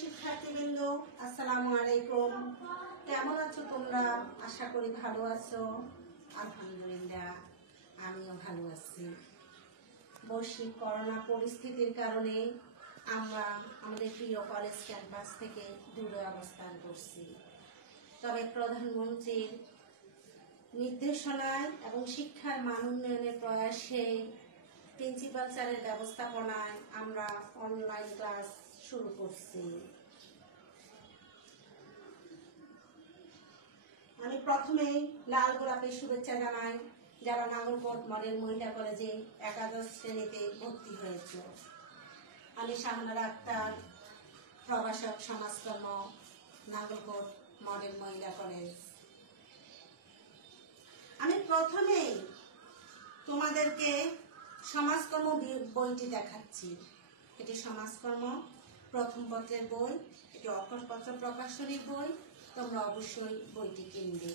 শিক্ষার্থীবৃন্দ, আসসালামু আলাইকুম। কেমন আছো তোমরা? আশা করি ভালো আছো। আলহামদুলিল্লাহ, আমিও ভালো আছি। বৈশ্বিক করোনা পরিস্থিতির কারণে আমরা আমাদের প্রিয় কলেজ ক্যাম্পাস থেকে দূরে অবস্থান করছি। তবে প্রধানমন্ত্রীর নির্দেশনায় এবং শিক্ষার মান উন্নয়নের প্রয়াসে প্রিন্সিপাল স্যারের ব্যবস্থাপনায় আমরা অনলাইন ক্লাস শুরু করছি। আমি প্রথমেই লাল গোলাপের শুভেচ্ছা জানাই যারা নাগরকোট মডেল মহিলা কলেজে একাদশ শ্রেণীতে ভর্তি হয়েছে। আমি শাহনারা আক্তার, প্রভাষক সমাজকর্ম, নাগরকোট মডেল মহিলা কলেজ। আমি প্রথমেই তোমাদেরকে সমাজকর্ম বইটি দেখাচ্ছি। এটি সমাজকর্ম প্রথম পত্রের বই, এটি অক্ষরপত্র প্রকাশনীর বই। তোমরা অবশ্যই বইটি কিনবে।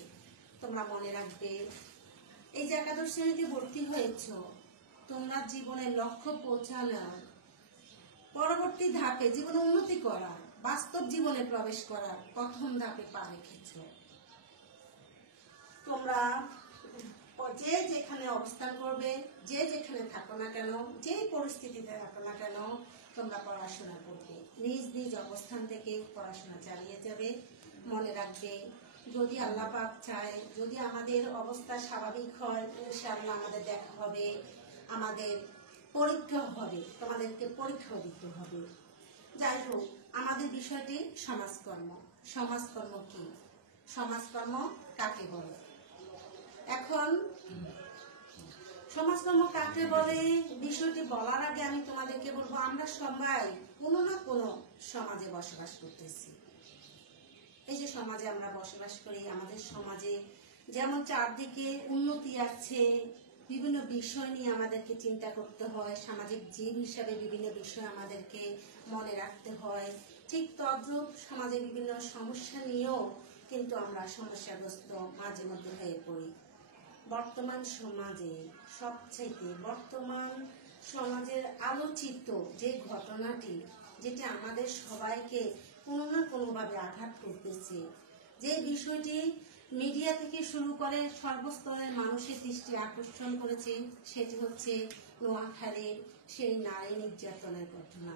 তোমরা মনে রাখবে, এই যে একাদশ শ্রেণীতে ভর্তি হয়েছ, তোমরা জীবনের লক্ষ্য পৌঁছানোর পরবর্তী ধাপে জীবনে উন্নতি করার, বাস্তব জীবনে প্রবেশ করার প্রথম ধাপে পা রেখেছ। তোমরা যে যেখানে অবস্থান করবে, যে যেখানে থাকো না কেন, যে পরিস্থিতিতে থাকো না কেন, তোমরা পড়াশোনা করবে। নিজ নিজ অবস্থান থেকে পড়াশোনা চালিয়ে যাবে। মনে রাখবে, যদি আল্লাহ পাক চায়, যদি আমাদের অবস্থা স্বাভাবিক হয়, ইনশাআল্লাহ আমাদের দেখা হবে, আমাদের পরীক্ষা হবে, তোমাদেরকে পরীক্ষা দিতে হবে। যাই হোক, আমাদের বিষয়টি সমাজকর্ম। সমাজকর্ম কি? সমাজকর্ম কাকে বলে? এখন সমাজকর্ম কাকে বলে বিষয়টি বলার আগে আমি তোমাদেরকে বলবো, আমরা সবাই কোনো না কোনো সমাজে বসবাস করতেছি। এই যে সমাজে আমরা বসবাস করি, আমাদের সমাজে যেমন চারদিকে উন্নতি আছে, বিভিন্ন বিষয় নিয়ে আমাদেরকে চিন্তা করতে হয়, সামাজিক জীব হিসাবে বিভিন্ন বিষয় আমাদেরকে মনে রাখতে হয়। ঠিক তদ্রূপ সমাজে বিভিন্ন সমস্যা নিয়েও কিন্তু আমরা সমস্যাগ্রস্ত মাঝে মধ্যে হয়ে পড়ি। বর্তমান সমাজে সবচেয়ে বর্তমান সমাজের আলোচিত যে ঘটনাটি, যেটি আমাদের সবাইকে কোনো না কোনোভাবে আঘাত করতেছে, যে বিষয়টি মিডিয়া থেকে শুরু করে সর্বস্তরের মানুষের দৃষ্টি আকর্ষণ করেছে, সেটি হচ্ছে নোয়াখালীর সেই নারী নির্যাতনের ঘটনা।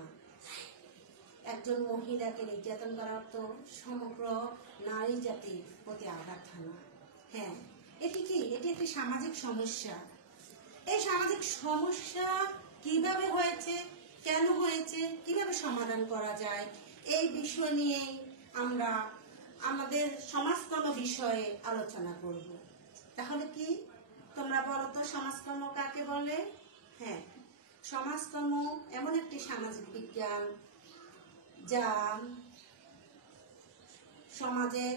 একজন মহিলাকে নির্যাতন করা তো সমগ্র নারী জাতির প্রতি আঘাত হানা। হ্যাঁ, এটি কি? এটি একটি সামাজিক সমস্যা। এই সামাজিক সমস্যা কিভাবে হয়েছে, কেন হয়েছে, কিভাবে সমাধান করা যায়, এই বিষয় নিয়ে আমরা আমাদের সমাজকর্ম বিষয়ে আলোচনা করব। তাহলে কি তোমরা বলো তো, সমাজকর্ম কাকে বলে? হ্যাঁ, সমাজকর্ম এমন একটি সামাজিক বিজ্ঞান যা সমাজের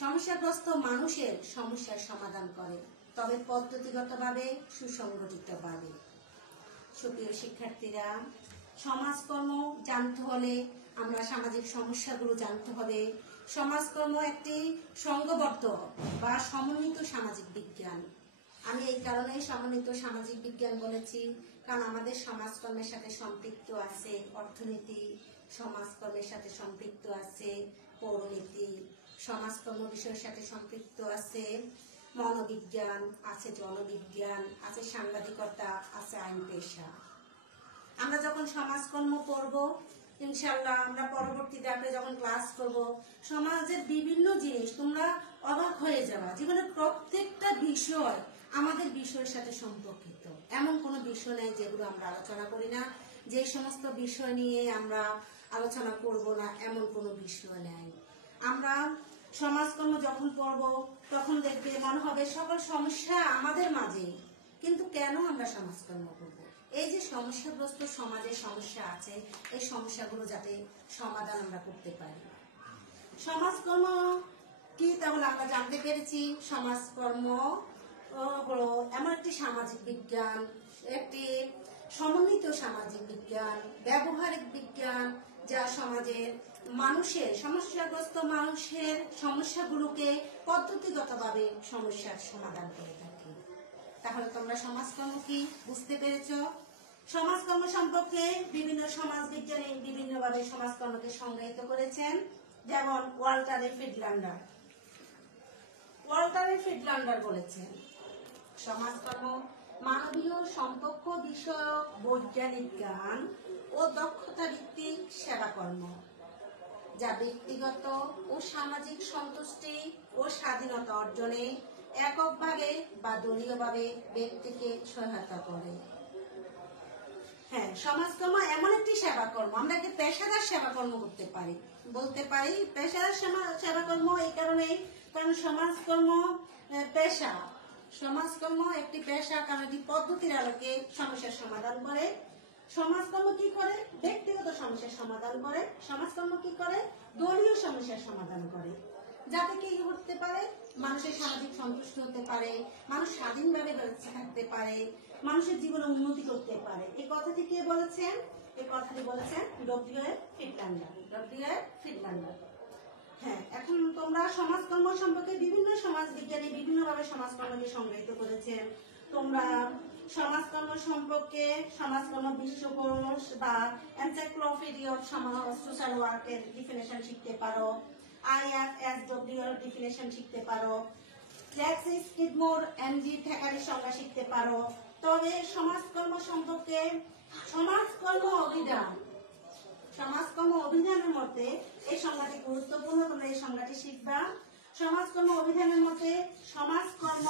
সমস্যাগ্রস্ত মানুষের সমস্যার সমাধান করে, তবে পদ্ধতিগতভাবে, সুসংগঠিতভাবে। সুপ্রিয় শিক্ষার্থীরা, সমাজকর্ম জানতে হলে আমরা সামাজিক সমস্যাগুলো জানতে হবে। সমাজকর্ম একটি সংঘবদ্ধ বা সমন্বিত সামাজিক বিজ্ঞান। আমি এই কারণে সমন্বিত সামাজিক বিজ্ঞান বলেছি, কারণ আমাদের সমাজকর্মের সাথে সম্পৃক্ত আছে অর্থনীতি, সমাজকর্মের সাথে সম্পৃক্ত আছে পৌরনীতি, সমাজকর্ম বিষয়ের সাথে সম্পৃক্ত আছে মনোবিজ্ঞান, আছে জনবিজ্ঞান, আছে সাংবাদিকতা, আছে আইন পেশা। আমরা যখন সমাজকর্ম পড়ব, ইনশাআল্লাহ আমরা পরবর্তী ধাপে যখন ক্লাস করব, সমাজের বিভিন্ন জিনিস তোমরা অবাক হয়ে যাবা। জীবনের প্রত্যেকটা বিষয় আমাদের বিষয়ের সাথে সম্পর্কিত। এমন কোনো বিষয় নেই যেগুলো আমরা আলোচনা করি না, যে সমস্ত বিষয় নিয়ে আমরা আলোচনা করব না, এমন কোনো বিষয় নেই। আমরা সমাজকর্ম যখন পড়ব, তখন দেখবে মনে হবে সকল সমস্যা আমাদের মাঝে, কিন্তু কেন আমরা সমাজকর্ম করব? এই যে সমস্যাগ্রস্ত সমাজের সমস্যা আছে, এই সমস্যাগুলো যাতে সমাধান আমরা করতে পারি। সমাজকর্ম কি তাহলে আমরা জানতে পেরেছি। সমাজকর্ম হলো এমন একটি সামাজিক বিজ্ঞান, একটি সমন্বিত সামাজিক বিজ্ঞান, ব্যবহারিক বিজ্ঞান, যা সমাজের মানুষের সমস্যাগ্রস্ত মানুষের সমস্যাগুলোকে পদ্ধতিগতভাবে সমস্যার সমাধান করে থাকে। তাহলে তোমরা সমাজকর্ম কি বুঝতে পেরেছ? সমাজকর্ম সম্পর্কে বিভিন্ন সমাজবিজ্ঞানী বিভিন্নভাবে সমাজকর্মকে সংজ্ঞায়িত করেছেন, যেমন ওয়াল্টার ফ্রিডল্যান্ডার বলেছেন সমাজকর্ম মানবীয় সম্পর্ক বিষয়ক বৈজ্ঞানিক জ্ঞান ও দক্ষতা ভিত্তিক সেবাকর্ম, যা ব্যক্তিগত ও সামাজিক সন্তুষ্টি ও স্বাধীনতা অর্জনে এককভাবে বা দলীয়ভাবে ব্যক্তিকে সহায়তা করে। হ্যাঁ, সমাজকর্ম এমন একটি সেবাকর্ম, আমরা একটি পেশাদার সেবাকর্ম করতে পারি, বলতে পারি পেশাদার সেবাকর্ম এই কারণেই, কারণ সমাজকর্ম পেশা, সমাজকর্ম একটি পেশা, কারণ এটি পদ্ধতির আলোকে সমস্যার সমাধান করে। সমাজকর্ম কি করে? ব্যক্তিগত সমস্যার সমাধান করে। সমাজকর্ম কি করে? দলীয় সমস্যার সমাধান করে, যাতে কি করতে পারে, মানুষের সামাজিক সন্তুষ্ট হতে পারে, মানুষ স্বাধীনভাবে বেঁচে থাকতে পারে, মানুষের জীবনে উন্নতি করতে পারে। এই কথাটি কে বলেছেন? এই কথাটি বলেছেন ডব্লিউ.এফ. ফ্রিডল্যান্ডার। হ্যাঁ, এখন তোমরা সমাজকর্ম সম্পর্কে বিভিন্ন সমাজবিজ্ঞানী বিভিন্নভাবে সমাজকর্মকে সংজ্ঞায়িত করেছেন। তোমরা সমাজকর্ম সম্পর্কে সমাজকর্ম বিশ্বকোষ বা এনসাইক্লোপিডিয়া অফ সোশ্যাল ওয়ার্কের ডিফিনেশন শিখতে পারো, IFSW এর ডিফিনেশন শিখতে পারো, ল্যাক্সিস স্কিডমোর এমজি থ্যাকারের সংজ্ঞা শিখতে পারো। তবে সমাজকর্ম সম্পর্কে সমাজকর্ম অভিধানের মতে এই সংজ্ঞাটি গুরুত্বপূর্ণ, তোমরা এই সংজ্ঞাটি শিখবা। সমাজকর্ম অভিধানের মতে সমাজকর্ম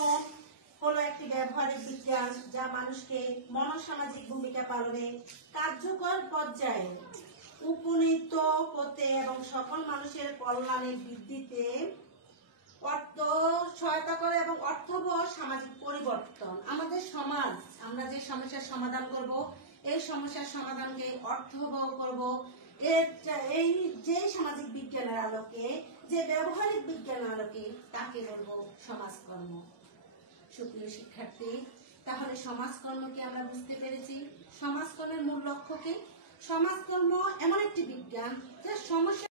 হলো একটি ব্যবহারিক বিজ্ঞান, যা মানুষকে মনসামাজিক ভূমিকা পালনে কার্যকর পর্যায়ে উপনীত হতে এবং সকল মানুষের কল্যাণের বৃদ্ধিতে সহায়তা করে এবং অর্থবহ সামাজিক পরিবর্তন, আমাদের সমাজ, আমরা যে সমস্যার সমাধান করব, এই সমস্যার সমাধানকে অর্থবহ করব, এই যে সামাজিক বিজ্ঞানের আলোকে, যে ব্যবহারিক বিজ্ঞানের আলোকে, তাকে বলবো সমাজকর্ম। সুপ্রিয় শিক্ষার্থী, তাহলে সমাজকর্মকে আমরা বুঝতে পেরেছি। সমাজকর্মের মূল লক্ষ্য কি? সমাজকর্ম এমন একটি বিজ্ঞান যা সমস্যা